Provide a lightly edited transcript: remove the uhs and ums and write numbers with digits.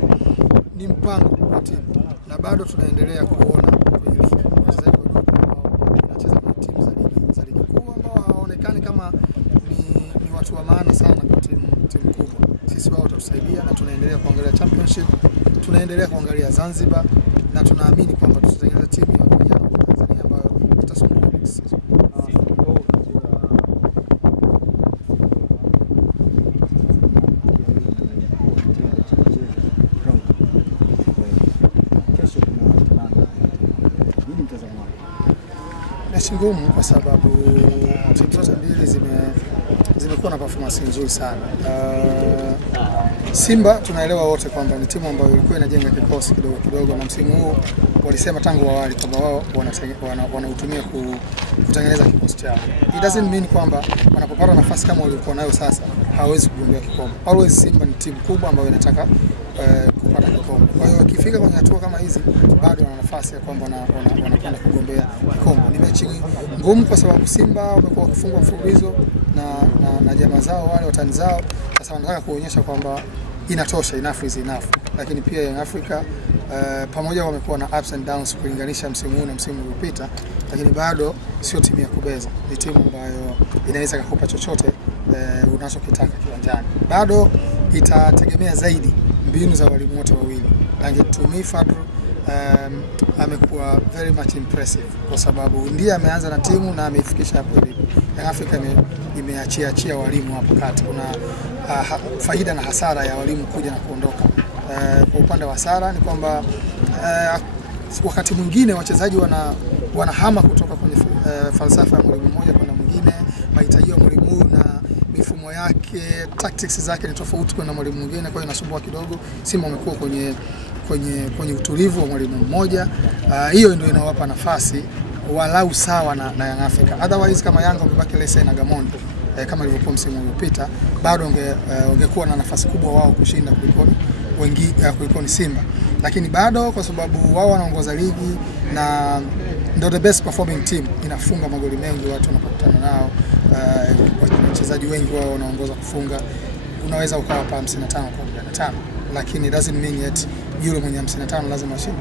hiyo ni mpango wa timu na bado tunaendelea kuona kwenye ligi wachezaji wadogo ambao wanacheza kwenye timu za ligi kuu ambao hawaonekani kama ni watu wa maana sana kwa timu kubwa. Sisi wao watatusaidia na tunaendelea kuangalia championship, tunaendelea kuangalia Zanzibar na tunaamini kwamba tutatengeneza timu ya vijana wa Tanzania ambayo itasumbua next season. Mechi ngumu kwa sababu timu zote mbili zimekuwa na performance nzuri sana. Simba tunaelewa wote kwamba ni timu ambayo ilikuwa inajenga kikosi kidogo na msimu huu walisema tangu awali kwamba wao wanautumia kutengeneza kikosi chao. It doesn't mean kwamba wanapopata nafasi kama walikuwa nayo sasa hawezi kugombea kikombe. Always Simba ni timu kubwa ambayo inataka kupata kikombe. Kwa hiyo wakifika kwenye hatua kama hizi bado wana nafasi ya kwamba wanakwenda kugombea kikombe. Ni mechi ngumu kwa sababu Simba wamekuwa wakifungwa mfululizo na jamaa zao wale watani zao. Sasa wanataka kuonyesha kwamba inatosha, enough is enough. Lakini pia Young Africa pamoja wamekuwa na ups and downs kulinganisha msimu huu na msimu uliopita, lakini bado sio timu ya kubeza. Ni timu ambayo inaweza kukupa chochote unachokitaka kiwanjani. Bado itategemea zaidi mbinu za walimu wote wawili. And to me Fadlu amekuwa very much impressive kwa sababu ndiye ameanza na timu na ameifikisha hapo ilipo. Young Africa imeachia walimu hapo kati. Kuna faida na hasara ya walimu kuja na kuondoka. Kwa upande wa hasara ni kwamba wakati mwingine wachezaji wanahama kutoka kwenye falsafa ya mwalimu mmoja kwenda mwingine, mahitaji ya mwalimu na mifumo yake, tactics zake ni tofauti kwenda mwalimu mwingine, kwa hiyo inasumbua kidogo. Simba wamekuwa kwenye utulivu wa mwalimu mmoja. Hiyo ndio inawapa nafasi walau sawa na Young Africa. Otherwise kama Yanga ungebaki Lesa na Gamondo kama ilivyokuwa msimu uliopita, bado ungekuwa na nafasi kubwa wao kushinda kuliko Simba. Lakini bado kwa sababu wao wanaongoza ligi na ndio the best performing team, inafunga magoli mengi watu wanapokutana nao, wachezaji wengi wao wanaongoza kufunga, unaweza ukawapa 55 kwa 45, lakini doesn't mean yet yule mwenye 55 lazima ashinde.